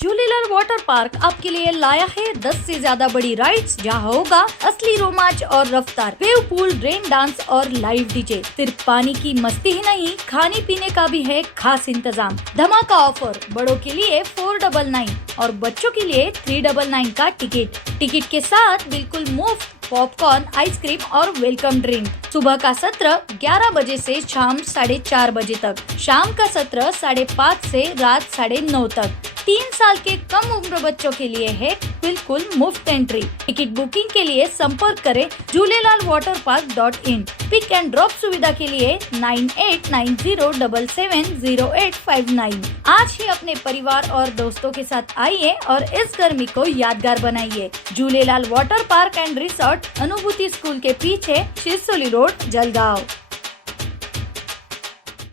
Jhulelal water park आपके लिए लाया है 10 से ज्यादा बड़ी राइड्स, जहां होगा असली रोमांच और रफ्तार, वेव पूल, रेन डांस और लाइव डीजे। सिर्फ पानी की मस्ती ही नहीं, खाने पीने का भी है खास इंतजाम। धमाका ऑफर, बड़ों के लिए 499 और बच्चों के लिए 399 का टिकट के साथ बिल्कुल मुफ्त पॉपकॉर्न, आइसक्रीम और वेलकम ड्रिंक। सुबह का सत्र 11 बजे से शाम 4:30 बजे तक, शाम का सत्र 5:30 से रात 9:30 तक। 3 साल के कम उम्र बच्चों के लिए है बिल्कुल मुफ्त एंट्री। टिकट बुकिंग के लिए संपर्क करें jhulelalwaterpark.in। पिक एंड ड्रॉप सुविधा के लिए 9890770859। आज ही अपने परिवार और दोस्तों के साथ आइए और इस गर्मी को यादगार बनाइए। Jhulelal water park end resort, अनुभूति स्कूल के पीछे, शिरसोली रोड, जलगाव।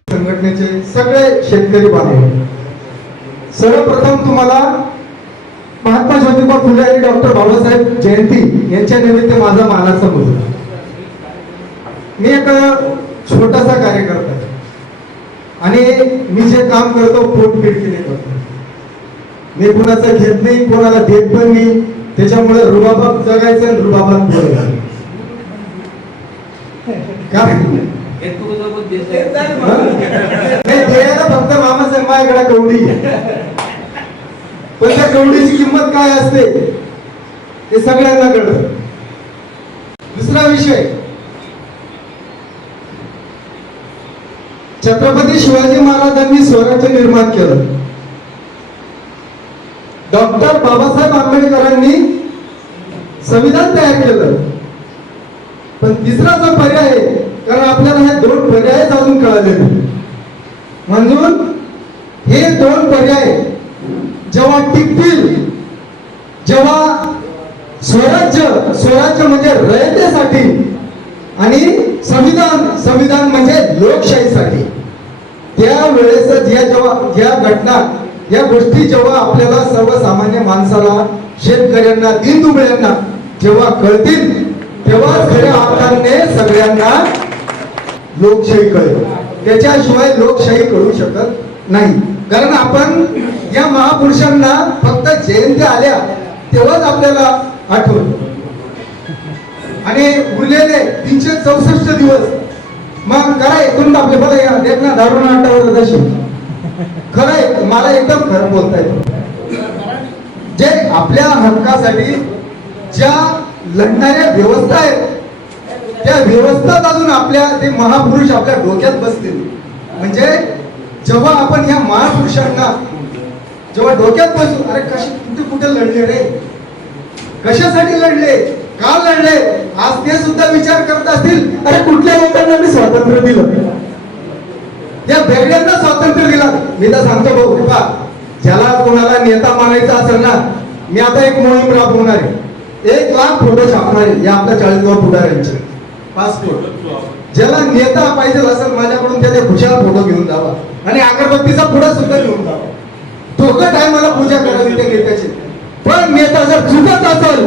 संघटनेचे सगळे शेतकरी बांधव, सर्वप्रथम तुम्हाला महात्मा ज्योतिबा फुले आणि डॉक्टर बाबासाहेब जयंती यांच्या निमित्त माझा मानाचा मुजरा। मी एक छोटासा कार्यकर्ता आहे आणि मी जे काम करतो पोटतिडकीने करतो। मी कोणाचं घेत नाही, कोणाला देत पण नाही, त्याच्यामुळे रुबाबात जगायचं आणि रुबाबात बोलायचं। काय द्यायला फक्त मामासाहेब माझ्याकडे कवडी आहे, पण त्या कवडीची किंमत काय असते हे सगळ्यांना कळतं। दुसरा विषय, छत्रपती शिवाजी महाराजांनी स्वराज्य निर्माण केलं, डॉक्टर बाबासाहेब आंबेडकरांनी संविधान तयार केलं, पण तिसरा जो पर्याय आहे, कारण आपल्याला हे दोन पर्याय अजून कळाले नाही, म्हणून हे दोन पर्याय जेव्हा टिकतील, जेव्हा स्वराज्य म्हणजे रयतेसाठी आणि संविधान म्हणजे लोकशाहीसाठी, त्यावेळेस ज्या घटना, या गोष्टी जेव्हा आपल्याला सर्वसामान्य माणसाला, शेतकऱ्यांना, दीनदुबळ्यांना जेव्हा कळतील, तेव्हा खऱ्या अर्थाने सगळ्यांना लोकशाही कळेल। त्याच्याशिवाय लोकशाही कळू शकत नाही। कारण आपण या महापुरुषांना फक्त जयंती आल्या तेव्हाच आपल्याला आठवलं, आणि उरलेले 364 दिवस मग कराय कोण आपले बघा या देख ना दारू नाटावर जशी खरंय, मला एकदम खरं बोलता येतं। जे आपल्या हक्कासाठी ज्या लढणाऱ्या व्यवस्था आहेत, त्या व्यवस्थेत अजून आपल्या ते महापुरुष आपल्या डोक्यात बसतील, म्हणजे जेव्हा आपण ह्या महापुरुषांना जेव्हा डोक्यात बसू, अरे कुठे लढले रे, कशासाठी लढले, का लढले, आज ते सुद्धा विचार करत असतील, अरे कुठल्या लोकांना मी स्वातंत्र्य दिलं, त्या बेगड्यांना स्वातंत्र्य दिलं। मी तर सांगतो भाऊ, ज्याला कोणाला नेता मानायचा असेल ना, मी आता एक मोहीम राबवणार आहे, 1 लाख फोटो छापणार आहे या आपल्या 40 पुढाऱ्यांचे पासपोर्ट। ज्याला नेता पाहिजे असेल माझ्याकडून, त्याचे खुशाल फोटो घेऊन जावा आणि अगरबत्तीचा पुडा सुद्धा घेऊन जावा। दोघं टायमाला पूजा करावी त्या नेत्याची, पण नेता जर चुकत असेल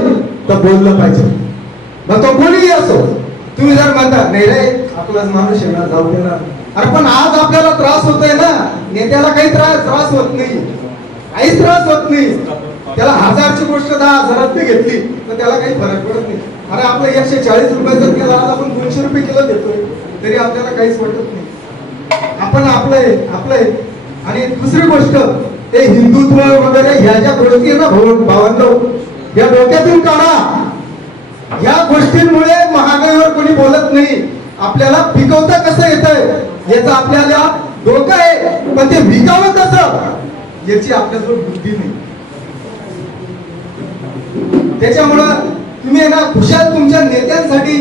तर बोललं पाहिजे, मग तो कोणीही असो। तुम्ही जर म्हणता नाही रे आपलाच माणूस येणार, जाऊ दे ना, अरे पण आज आपल्याला त्रास होतोय ना, नेत्याला काही त्रास होत नाही, काहीच त्रास होत नाही। त्याला 1000ची गोष्ट 10,000 घेतली तर त्याला काही फरक पडत नाही। अरे आपलं 140 रुपये जर केला, आज आपण 200 रुपये किलो देतोय, तरी आपल्याला काहीच वाटत नाही। आपण आपलंय। आणि दुसरी गोष्ट, ते हिंदुत्व वगैरे ह्या ज्या गोष्टी आहे ना भावांनो, या डोक्यातून काढा। या गोष्टींमुळे महागाईवर कोणी बोलत नाही, आपल्याला पिकवता कसं येतंय याचा आपल्याला डोकं आहे, पण ते विकावं कसं याची आपल्याजवळ बुद्धी नाही। त्याच्यामुळं तुम्ही ना खुशाल तुमच्या नेत्यांसाठी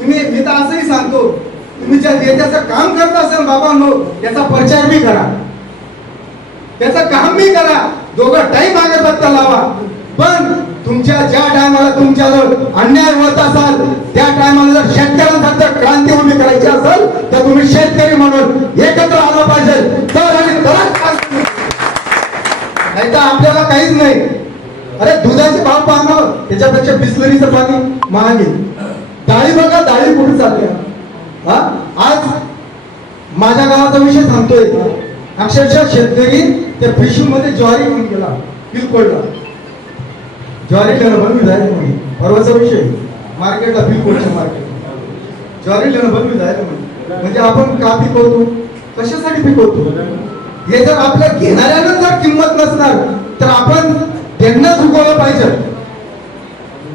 तुम्ही, मी तर असंही सांगतो, तुम्ही ज्या नेत्याचं काम करत असाल बाबांनो, त्याचा प्रचार बी करा, त्याचं काम बी करा, दोघं टाइम अगरबत्त्या लावा, पण तुमच्या ज्या टायमाला तुमच्यावर अन्याय होत असाल, त्या टायमाला जर शेतकऱ्यांसाठी जर क्रांती उभी करायची असेल तर तुम्ही शेतकरी म्हणून एकत्र आलं पाहिजे, तर आणि तरच नाही तर आपल्याला काहीच नाही। अरे दुधाचे भाव पाहणं, त्याच्यापेक्षा बिस्लरीचं पाणी महाग आहे। डाळी बघा, डाळी कुठे चालल्या, आज माझ्या गावाचा विषय सांगतोय, अक्षरशः शेतकरी त्या पिशवीमध्ये ज्वारी घेऊन गेला, बिलकोडला ज्वारी लेणं बंद जायला म्हणे. परवाचा विषय मार्केटला बिलकोडच्या मार्केट ज्वारी लेणं बंद जायला म्हणे. म्हणजे आपण का पिकवतो, कशासाठी पिकवतो? हे जर आपल्या घेणाऱ्याला जर किंमत नसणार तर आपण त्यांना चुकवलं पाहिजे,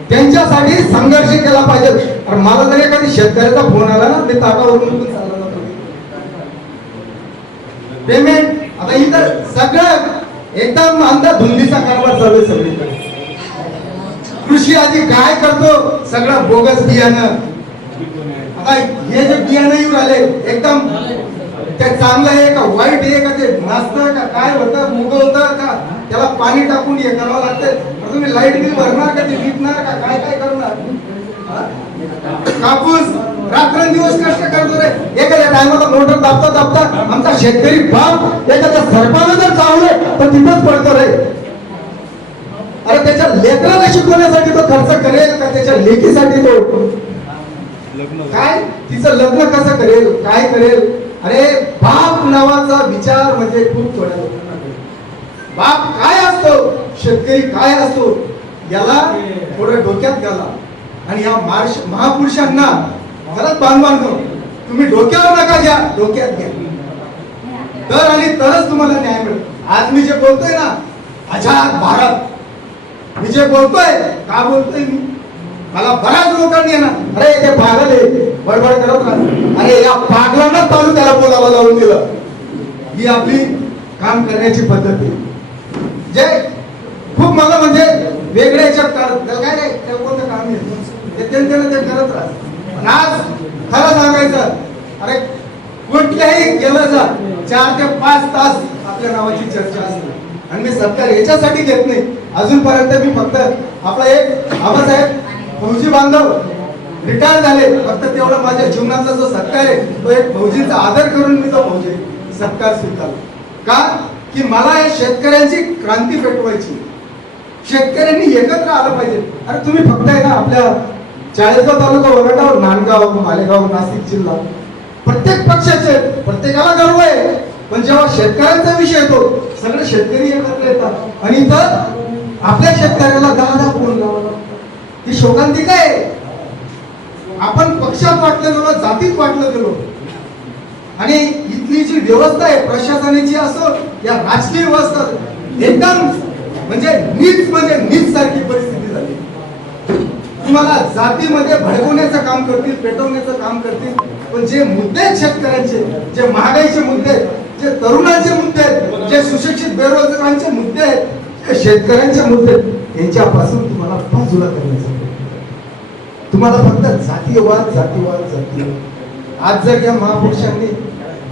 त्यांच्यासाठी संघर्ष केला पाहिजे. आणि मला जर एखादी शेतकऱ्याचा फोन आला ना, मी ताटावरून चालला जातो पेमेंट. आता इथं सगळं एकदम अंधाधुंदीचा कारभार चालू आहे सगळीकडे. कृषी अधिक काय करतो, सगळं बोगस बियाणं. आता हे जे बियाणं येऊन आले एकदम ते चांगलं आहे का वाईट आहे का, ते नाचतं का काय होतं, मुगवतं का, त्याला पाणी टाकून हे करावं लागतं. तुम्ही लाईट बिल भरणार का, ते विकणार का, काय काय करणार? कापूस रात्रंदिवस कष्ट करतो रे. एखाद्या टायमाला मोटर दाबता दाबता आमचा शेतकरी बाप एखाद्या सरपानं जर चावले तर तिथंच पडतो रे. अरे त्याच्या लेकराला शिकवण्यासाठी तो खर्च करेल का त्याच्या लेकीसाठी तो काय तिचं लग्न कसं करेल, काय करेल? अरे बाप नावाचा विचार म्हणजे खूप थोड्या लोकांना कळतो. बाप काय असतो, शेतकरी काय असतो, याला थोडं डोक्यात घाला. आणि या महापुरुषांना खरंच बांधवांनो, तुम्ही डोक्यावर नका घ्या, डोक्यात घ्या. तर आणि तरच तुम्हाला न्याय मिळेल. आज मी जे बोलतोय ना, आझाद भारत, मी जे बोलतोय का बोलतोय मी, मला बऱ्याच लोकांनी ना, अरे ते पागल आहे बडबड करत राहत. अरे या पागलांना तालुक्याला बोलावं लावून दिलं. ही आपली काम करण्याची पद्धत आहे. जे खूप मला म्हणजे वेगळ्या याच्यात त्याला काय नाही, त्या कोणतं काम आहे ते करत राहत. पण आज खरं सांगायचं, अरे कुठल्याही गेलं जा 4 ते 5 तास आपल्या नावाची चर्चा असते. आणि मी सरकार याच्यासाठी घेत नाही अजूनपर्यंत. मी फक्त आपला एक आबासाहेब फौजी बांधव रिटायर झाले, फक्त तेवढं माझ्या जीवनाचा जो सत्कार आहे तो एक फौजीचा आदर करून मी तो फौजी सत्कार स्वीकारला. का की मला या शेतकऱ्यांची क्रांती पेटवायची, शेतकऱ्यांनी एकत्र आलं पाहिजे. अरे तुम्ही फक्त आहे ना आपल्या चाळीसगाव तालुका वरडावर, नांदगाव, मालेगाव, नाशिक जिल्हा, प्रत्येक पक्षाचे प्रत्येकाला गर्व आहे. पण जेव्हा शेतकऱ्यांचा विषय येतो सगळे शेतकरी एकत्र येतात. आणि इथं आपल्या शेतकऱ्याला 10 फोन लावला ही शोकांतिका आहे. आपण पक्षात वाटलं गेलो, जातीत वाटलं गेलो. आणि इथली जी व्यवस्था आहे प्रशासनाची असो या राजकीय व्यवस्था एकदम म्हणजे नीच सारखी परिस्थिती झाली. तुम्हाला जातीमध्ये भडकवण्याचं काम करतील, पेटवण्याचं काम करतील. पण जे मुद्दे आहेत शेतकऱ्यांचे, जे महागाईचे मुद्दे आहेत, जे तरुणांचे मुद्दे आहेत, जे सुशिक्षित बेरोजगारांचे मुद्दे आहेत, जे शेतकऱ्यांचे मुद्दे आहेत, यांच्यापासून तुम्हाला बाजूला करायचं. तुम्हाला फक्त जातीयवाद. आज जर या महापुरुषांनी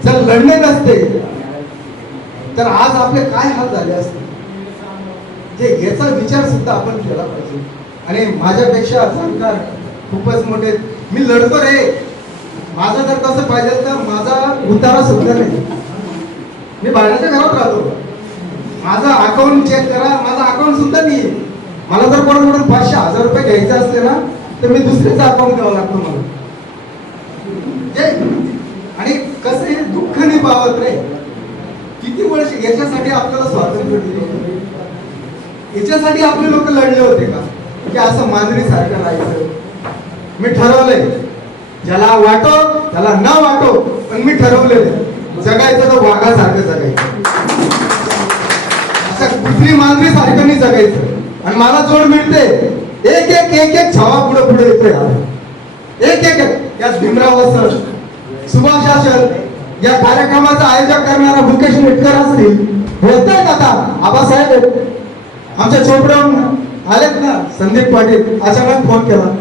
जर लढले नसते तर आज आपले काय हाल झाले असते, जे याचा विचार सुद्धा आपण केला पाहिजे. आणि माझ्यापेक्षा जाणकार खूपच मोठे, मी लढतो रे. माझं जर कसं पाहिजे तर माझा उतारा सुद्धा नाही. मी भाड्याच्या घरात राहतो, माझा अकाउंट चेक करा, माझा अकाउंट सुद्धा नाही. मला जर कोणाकडून 500-1000 रुपये घ्यायचे असले ना तर मी दुसऱ्याचा अकाउंट द्यावं लागतो मला. आणि कसं हे दुःख नाही पावत रे. किती वर्ष याच्यासाठी आपल्याला स्वातंत्र्य दिले, याच्यासाठी आपले लोक लढले होते का की असं मांजरी सारखं राहायचं? मी ठरवलंय, ज्याला वाटो त्याला न वाटो, पण मी ठरवलेलं जगायचं तर वाघासारखं जगायचं, असं कुत्री मांजरी सारखं नाही जगायचं. आणि मला जोड मिळते, एक छावा पुढे येतोय. एक या भीमराव सर, सुभाष असेल, या कार्यक्रमाचं आयोजन करणारा मुकेश मिटकर असतील, बोलतायत आता आबासाहेब आमच्या चोपडावरून आलेत ना, संदीप पाटील. अचानक फोन केला,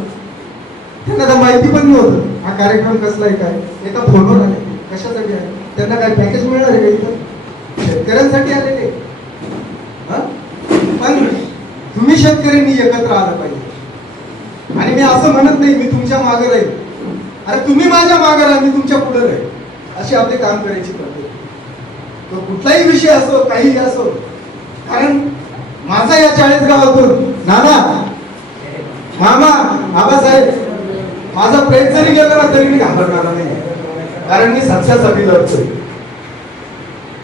त्यांना तर माहिती पण नव्हतं हा कार्यक्रम कसला आहे काय. एका फोनवर आले, कशासाठी आहे, त्यांना काय पॅकेज मिळणार आहे का इथं? शेतकऱ्यांसाठी आलेले. पण तुम्ही शेतकऱ्यांनी एकत्र आलं पाहिजे. आणि मी असं म्हणत नाही मी तुमच्या मागे राहील, अरे तुम्ही माझ्या मागे राहा, मी तुमच्या पुढे राहील. अशी आपली काम करायची पद्धत. तो कुठलाही विषय असो, काहीही असो. कारण माझा या 40 गावातून नाना, मामा, आबासाहेब, माझा प्रेम जरी गेला ना तरी मी घाबरणार नाही. कारण मी सत्यासाठी लढतोय.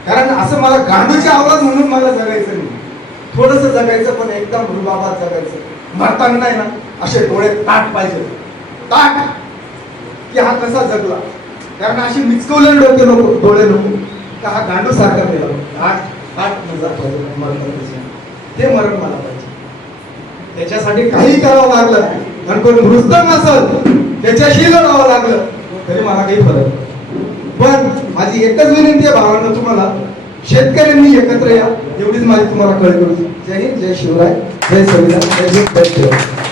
कारण असं मला गांडूची आवाज म्हणून मला जगायचं नाही. थोडस जगायचं, पण एकदम रुबाबात जगायचं. मरताना नाही ना असे डोळे ताट पाहिजे, ताट, की हा कसा जगला. कारण अशी मिचकवलेले डोके नको, डोळे नको, का हा गांडू सारखा मेला. ताट मजा पाहिजे मरताना, ते मरण मला पाहिजे. त्याच्यासाठी काही करावं लागलं, आणि कोण रुस्तम नसल त्याच्याशी लढावं लागलं तरी मला काही फरक नाही. पण माझी एकच विनंती आहे भावांनो तुम्हाला, शेतकऱ्यांनी एकत्र या, एवढीच माझी तुम्हाला कळकळी. जय हिंद, जय शिवराय, जय संविधान, जय हिंद, जय शिवराय.